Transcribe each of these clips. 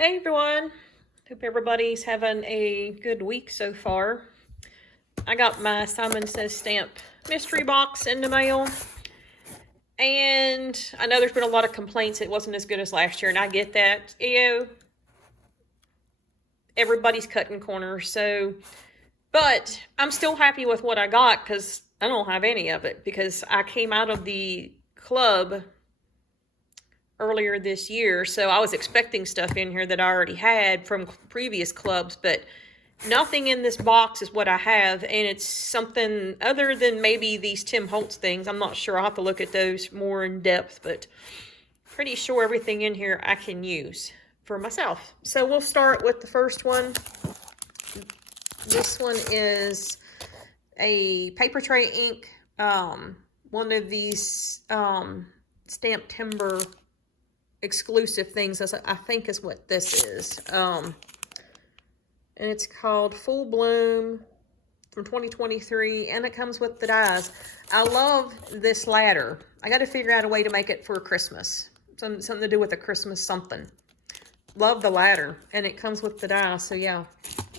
Hey everyone, hope everybody's having a good week so far. I got my Simon Says Stamp mystery box in the mail, and I know there's been a lot of complaints it wasn't as good as last year, and I get that. Everybody's cutting corners, but I'm still happy with what I got because I don't have any of it because I came out of the club earlier this year, so I was expecting stuff in here that I already had from previous clubs, but nothing in this box is what I have, and it's something other than maybe these Tim Holtz things. I'm not sure. I'll have to look at those more in depth, but pretty sure everything in here I can use for myself. So we'll start with the first one. This one is a paper tray ink, one of these Stamp Timber exclusive things, I think is what this is. And it's called Full Bloom from 2023, and it comes with the dies. I love this ladder. I got to figure out a way to make it for Christmas. Something to do with a Christmas something. Love the ladder, and it comes with the die, so yeah,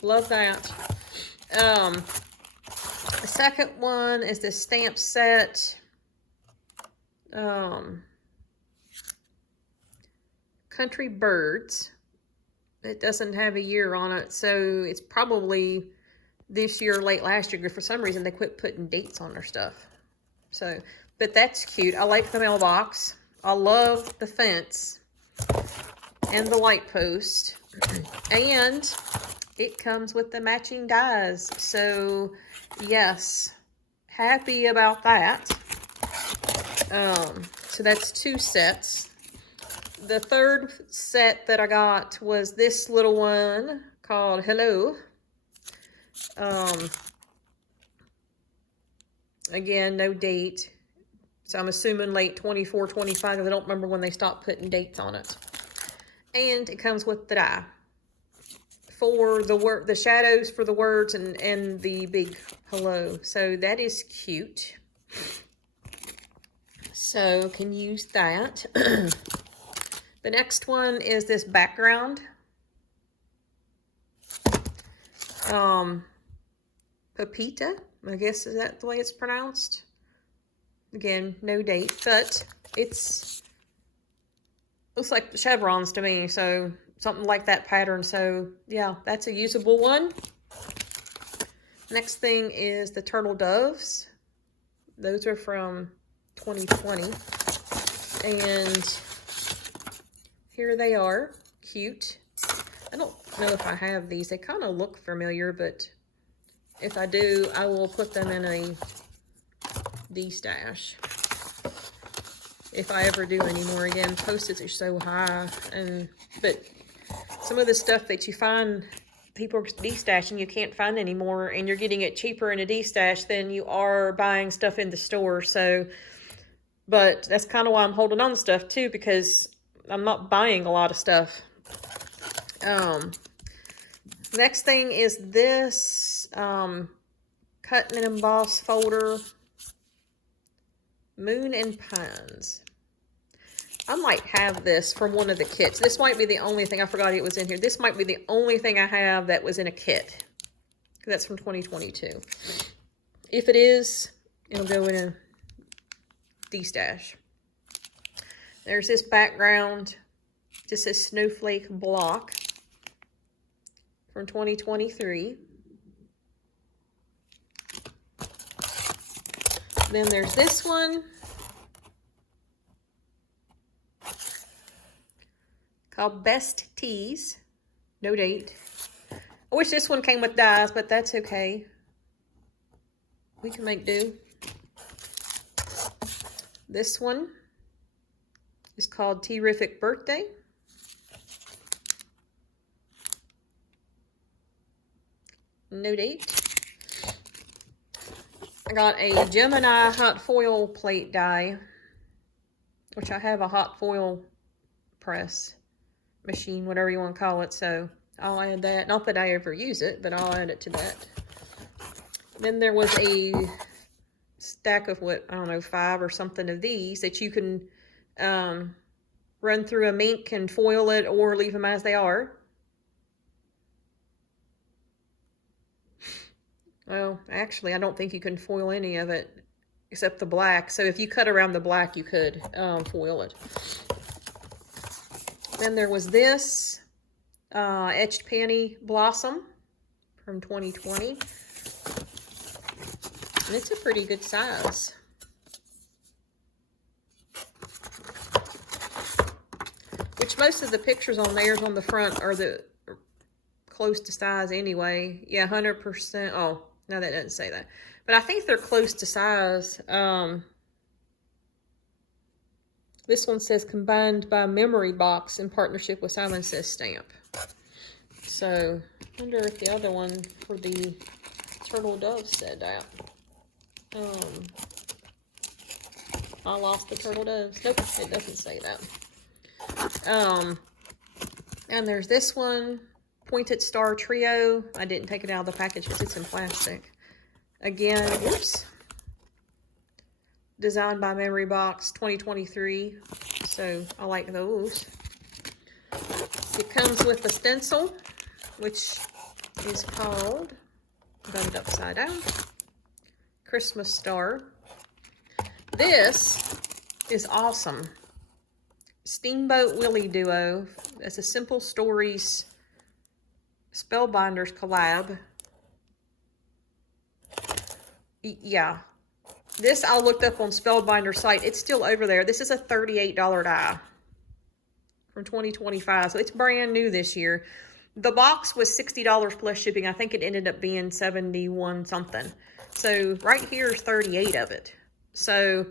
love that. The second one is the stamp set. Country Birds. It doesn't have a year on it, so it's probably this year or late last year. For some reason, they quit putting dates on their stuff. So, but that's cute. I like the mailbox. I love the fence and the light post. And it comes with the matching dies. So, yes, happy about that. So that's 2 sets. The third set that I got was this little one called Hello. Again, no date. So I'm assuming late 24, 25, because I don't remember when they stopped putting dates on it. And it comes with the die for the shadows for the words and the big hello. So that is cute. So can use that. The next one is this background. Pepita, I guess, is that the way it's pronounced? Again, no date, but it's, looks like chevrons to me, so something like that pattern. So yeah, that's a usable one. Next thing is the turtle doves. Those are from 2020. And here they are, cute. I don't know if I have these. They kind of look familiar, but if I do, I will put them in a D-stash. If I ever do anymore. Again, postage are so high, but some of the stuff that you find people are D-stashing, you can't find anymore, and you're getting it cheaper in a D-stash than you are buying stuff in the store. So, but that's kind of why I'm holding on to stuff too, because I'm not buying a lot of stuff. Next thing is this cut and emboss folder, Moon and Pines. I might have this from one of the kits. This might be the only thing. I forgot it was in here. This might be the only thing I have that was in a kit. That's from 2022. If it is, it'll go in a D-stash. There's this background, just a snowflake block from 2023. Then there's this one called Best Tees. No date. I wish this one came with dies, but that's okay. We can make do. This one is called Terrific Birthday. No date. I got a Gemini hot foil plate die, which I have a hot foil press machine, whatever you want to call it. So I'll add that. Not that I ever use it, but I'll add it to that. Then there was a stack of what, I don't know, 5 or something of these that you can run through a mink and foil it or leave them as they are. Well, actually, I don't think you can foil any of it except the black. So if you cut around the black, you could foil it. Then there was this Etched Penny Blossom from 2020. And it's a pretty good size. Which most of the pictures on theirs on the front are close to size anyway. Yeah, 100%. Oh, no, that doesn't say that. But I think they're close to size. This one says combined by Memory Box in partnership with Simon Says Stamp. So, I wonder if the other one for the Turtle Dove said that. I lost the Turtle Doves. Nope, it doesn't say that. And there's this one, Pointed Star Trio. I didn't take it out of the package because it's in plastic. Again, whoops. Designed by Memory Box 2023. So I like those. It comes with a stencil, which is called, done it upside down, Christmas Star. This is awesome. Steamboat Willie Duo. It's a Simple Stories Spellbinders collab. Yeah. This I looked up on Spellbinder site. It's still over there. This is a $38 die from 2025. So it's brand new this year. The box was $60 plus shipping. I think it ended up being 71 something. So right here is 38 of it. So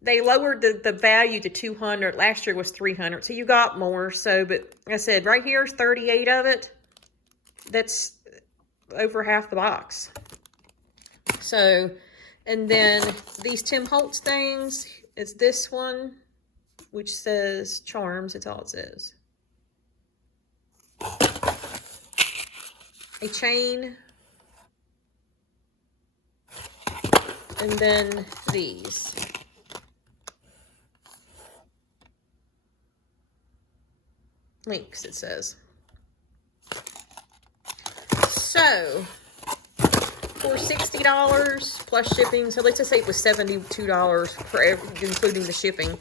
they lowered the value to 200. Last year was 300. So you got more. So, but like I said, right here is 38 of it. That's over half the box. So, and then these Tim Holtz things, it's this one, which says Charms. It's all it says. A chain. And then these. Links, it says. So, for $60 plus shipping, so let's just say it was $72 for including the shipping.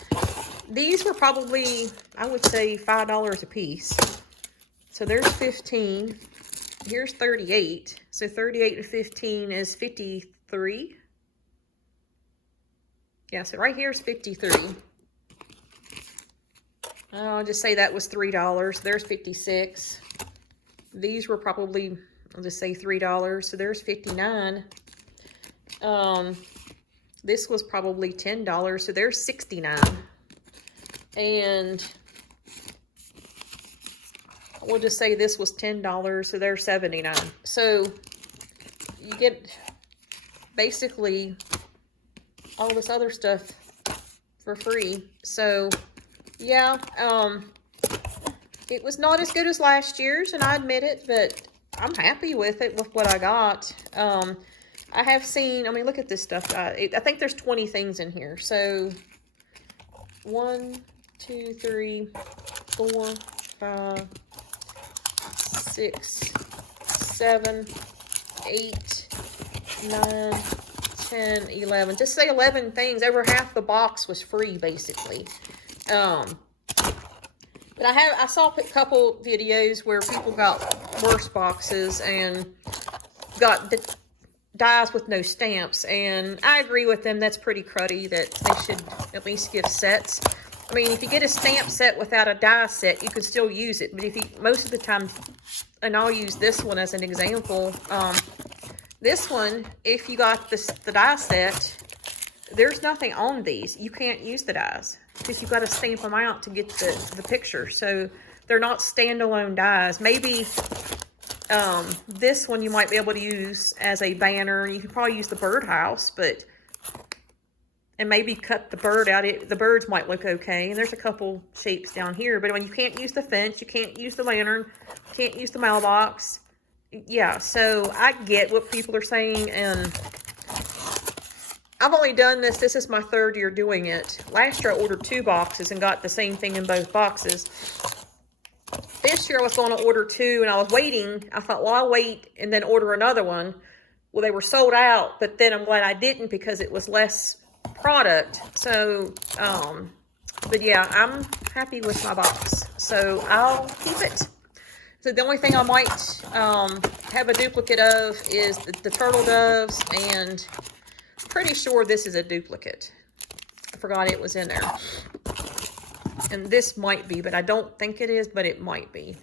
These were probably, I would say, $5 a piece. So there's 15. Here's 38. So 38 to 15 is 53. Yeah, so right here is 53. I'll just say that was $3. There's 56. These were probably, I'll just say $3. So there's 59. This was probably $10. So there's 69. And we'll just say this was $10. So there's 79. So you get basically all this other stuff for free. So yeah, it was not as good as last year's, and I admit it, but I'm happy with it, with what I got. I have seen, I mean, look at this stuff. I think there's 20 things in here. So 1, 2, 3, 4, 5, 6, 7, 8, 9, 10, 11. Just say 11 things. Over half the box was free, basically. But I saw a couple videos where people got worse boxes and got the dies with no stamps, and I agree with them. That's pretty cruddy that they should at least give sets. I mean, if you get a stamp set without a die set, you could still use it. But if you, most of the time, and I'll use this one as an example, this one, if you got the die set, there's nothing on these. You can't use the dies because you've got to stamp them out to get the picture. So they're not standalone dies. Maybe this one you might be able to use as a banner. You could probably use the birdhouse, and maybe cut the bird out. The birds might look okay. And there's a couple shapes down here. But when you can't use the fence, you can't use the lantern, you can't use the mailbox. Yeah, so I get what people are saying, and I've only done this. This is my 3rd year doing it. Last year I ordered 2 boxes and got the same thing in both boxes. This year I was going to order 2 and I was waiting. I thought, well, I'll wait and then order another one. Well, they were sold out, but then I'm glad I didn't because it was less product. So, but yeah, I'm happy with my box. So I'll keep it. So the only thing I might have a duplicate of is the turtle doves, and I'm pretty sure this is a duplicate. I forgot it was in there. And this might be, but I don't think it is, but it might be.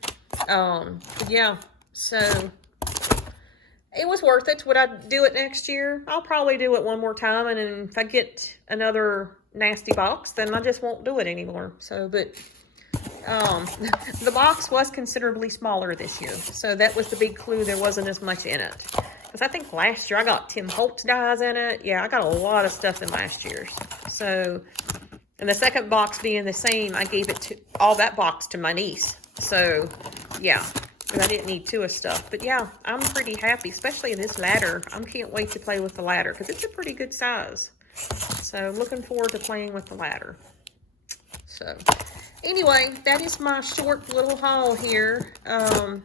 Yeah, so it was worth it. Would I do it next year? I'll probably do it one more time, and then if I get another nasty box, then I just won't do it anymore. So, but the box was considerably smaller this year, so that was the big clue. There wasn't as much in it, because I think last year I got Tim Holtz dies in it. Yeah, I got a lot of stuff in last year's. So, and the second box being the same, I gave it to all that box to my niece. So, yeah, because I didn't need 2 of stuff. But yeah, I'm pretty happy, especially this ladder. I can't wait to play with the ladder because it's a pretty good size. So, looking forward to playing with the ladder. So, anyway, that is my short little haul here. I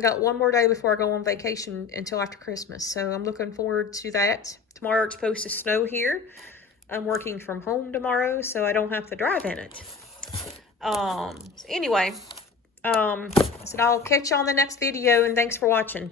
got one more day before I go on vacation until after Christmas. So, I'm looking forward to that. Tomorrow it's supposed to snow here. I'm working from home tomorrow, so I don't have to drive in it. So anyway, I said I'll catch you on the next video, and thanks for watching.